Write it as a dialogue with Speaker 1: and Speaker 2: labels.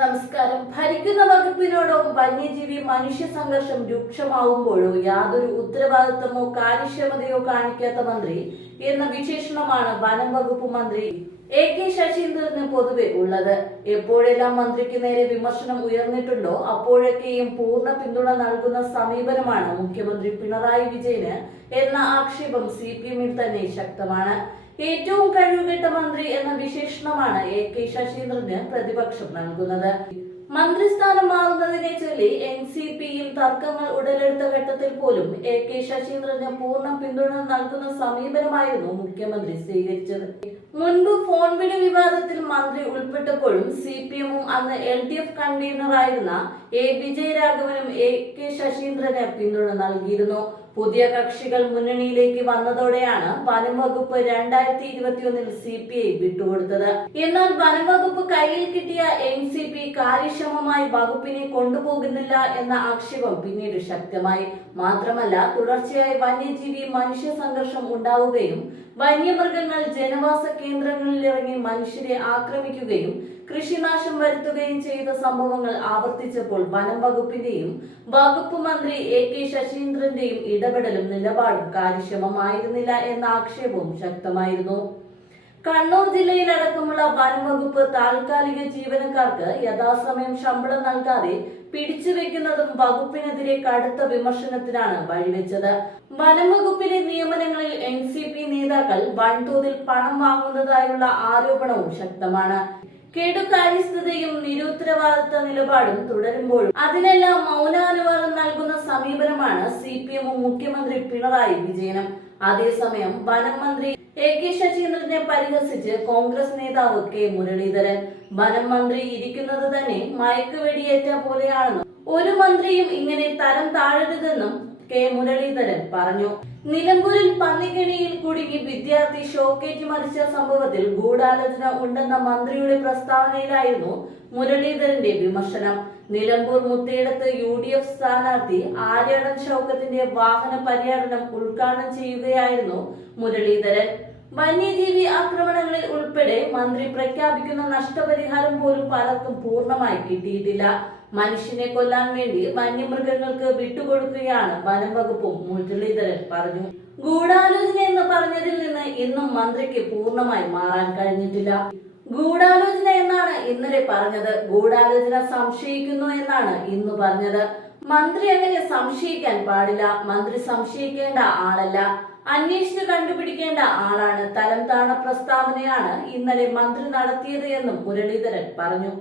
Speaker 1: നമസ്കാരം. ഭരിക്കുന്ന വകുപ്പിനോടും വന്യജീവി മനുഷ്യ സംഘർഷം രൂക്ഷമാവുമ്പോഴോ യാതൊരു ഉത്തരവാദിത്തമോ കാര്യക്ഷമതയോ കാണിക്കാത്ത മന്ത്രി എന്ന വിശേഷണമാണ് വനം വകുപ്പ് മന്ത്രി എ കെ ശശീന്ദ്രന് പൊതുവെ ഉള്ളത്. എപ്പോഴെല്ലാം മന്ത്രിക്ക് നേരെ വിമർശനം ഉയർന്നിട്ടുണ്ടോ അപ്പോഴൊക്കെയും പൂർണ പിന്തുണ നൽകുന്ന സമീപനമാണ് മുഖ്യമന്ത്രി പിണറായി വിജയന് എന്ന ആക്ഷേപം സി പി എമ്മിൽ തന്നെ ശക്തമാണ്. ഏറ്റവും കഴിവുകെട്ട മന്ത്രി എന്ന വിശേഷണമാണ് എ കെ ശശീന്ദ്രന് പ്രതിപക്ഷം നൽകുന്നത്. മന്ത്രിസ്ഥാനം മാറുന്നതിനെ ചൊല്ലി എൻ സി പിയിൽ തർക്കങ്ങൾ ഉടലെടുത്ത ഘട്ടത്തിൽ പോലും എ കെ ശശീന്ദ്രന് പൂർണ പിന്തുണ നൽകുന്ന സമീപനമായിരുന്നു മുഖ്യമന്ത്രി സ്വീകരിച്ചത്. മുൻപ് ഫോൺ വിളി വിവാദത്തിൽ മന്ത്രി ഉൾപ്പെട്ടപ്പോഴും സി പി എമ്മും അന്ന് എൽ ഡി എഫ് കൺവീനറായിരുന്ന എ വിജയരാഘവനും എ കെ ശശീന്ദ്രന് പിന്തുണ നൽകിയിരുന്നു. പുതിയ കക്ഷികൾ മുന്നണിയിലേക്ക് വന്നതോടെയാണ് വനം വകുപ്പ് രണ്ടായിരത്തി ഇരുപത്തിയൊന്നിൽ സി പി ഐ വിട്ടുകൊടുത്തത്. എന്നാൽ വനം വകുപ്പ് കയ്യിൽ കിട്ടിയ എൻ സി പി കാര്യക്ഷമമായി വകുപ്പിനെ കൊണ്ടുപോകുന്നില്ല എന്ന ആക്ഷേപം പിന്നീട് ശക്തമായി. മാത്രമല്ല തുടർച്ചയായി വന്യജീവി മനുഷ്യ സംഘർഷം ഉണ്ടാവുകയും വന്യമൃഗങ്ങൾ ജനവാസ കേന്ദ്രങ്ങളിലിറങ്ങി മനുഷ്യരെ ആക്രമിക്കുകയും കൃഷിനാശം വരുത്തുകയും ചെയ്ത സംഭവങ്ങൾ ആവർത്തിച്ചപ്പോൾ വനം വകുപ്പിന്റെയും വകുപ്പ് മന്ത്രി എ കെ ശശീന്ദ്രന്റെയും ഇടപെടലും നിലപാടും കാര്യക്ഷമമായിരുന്നില്ല എന്ന ആക്ഷേപവും ശക്തമായിരുന്നു. കണ്ണൂർ ജില്ലയിലടക്കമുള്ള വനം വകുപ്പ് താൽക്കാലിക ജീവനക്കാർക്ക് യഥാസമയം ശമ്പളം നൽകാതെ പിടിച്ചുവെക്കുന്നതും വകുപ്പിനെതിരെ കടുത്ത വിമർശനത്തിനാണ് വഴിവെച്ചത്. വനം വകുപ്പിലെ നിയമനങ്ങളിൽ എൻ സി പി നേതാക്കൾ വൻതോതിൽ പണം വാങ്ങുന്നതായുള്ള ആരോപണവും ശക്തമാണ്. കെടുകാര്യസ്ഥതയും നിരുത്തരവാദിത്ത നിലപാടും തുടരുമ്പോഴും അതിനെല്ലാം മൗനാനുവാദം നൽകുന്ന സമീപനമാണ് സി പി എമ്മും മുഖ്യമന്ത്രി പിണറായി വിജയനും. അതേസമയം വനം മന്ത്രി എ കെ ശശീന്ദ്രനെ പരിഹസിച്ച് കോൺഗ്രസ് നേതാവ് കെ മുരളീധരൻ. വനം മന്ത്രി ഇരിക്കുന്നത് തന്നെ മയക്കുവെടിയേറ്റ പോലെയാണെന്നും ഒരു മന്ത്രിയും ഇങ്ങനെ തരം താഴരുതെന്നും കെ മുരളീധരൻ പറഞ്ഞു. നിലമ്പൂരിൽ പന്നിക്കണിയിൽ കുടുങ്ങി വിദ്യാർത്ഥി ഷോക്കേറ്റ് മരിച്ച സംഭവത്തിൽ ഗൂഢാലോചന ഉണ്ടെന്ന മന്ത്രിയുടെ പ്രസ്താവനയിലായിരുന്നു മുരളീധരന്റെ വിമർശനം. നിലമ്പൂർ മുത്തയിടത്ത് യു ഡി എഫ് സ്ഥാനാർത്ഥി ആര്യാടൻ ഷൗക്കത്തിന്റെ വാഹന പര്യടനം ഉദ്ഘാടനം ചെയ്യുകയായിരുന്നു മുരളീധരൻ. വന്യജീവി ആക്രമണങ്ങളിൽ ഉൾപ്പെടെ മന്ത്രി പ്രഖ്യാപിക്കുന്ന നഷ്ടപരിഹാരം പോലും പലർക്കും പൂർണമായി കിട്ടിയിട്ടില്ല. മനുഷ്യനെ കൊല്ലാൻ വേണ്ടി വന്യമൃഗങ്ങൾക്ക് വിട്ടുകൊടുക്കുകയാണ് വനം വകുപ്പും മുരളീധരൻ പറഞ്ഞു. ഗൂഢാലോചന എന്ന് പറഞ്ഞതിൽ നിന്ന് ഇന്നും മന്ത്രിക്ക് പൂർണമായി മാറാൻ കഴിഞ്ഞിട്ടില്ല. ഗൂഢാലോചന എന്നാണ് ഇന്നലെ പറഞ്ഞത്. ഗൂഢാലോചന സംശയിക്കുന്നു എന്നാണ് ഇന്ന് പറഞ്ഞത്. മന്ത്രി അങ്ങനെ സംശയിക്കാൻ പാടില്ല. മന്ത്രി സംശയിക്കേണ്ട ആളല്ല. അന്വേഷിച്ച് കണ്ടുപിടിക്കേണ്ട ആളാണ് തരം താണ പ്രസ്താവനയാണ് ഇന്നലെ മന്ത്രി നടത്തിയത് എന്നും മുരളീധരൻ പറഞ്ഞു.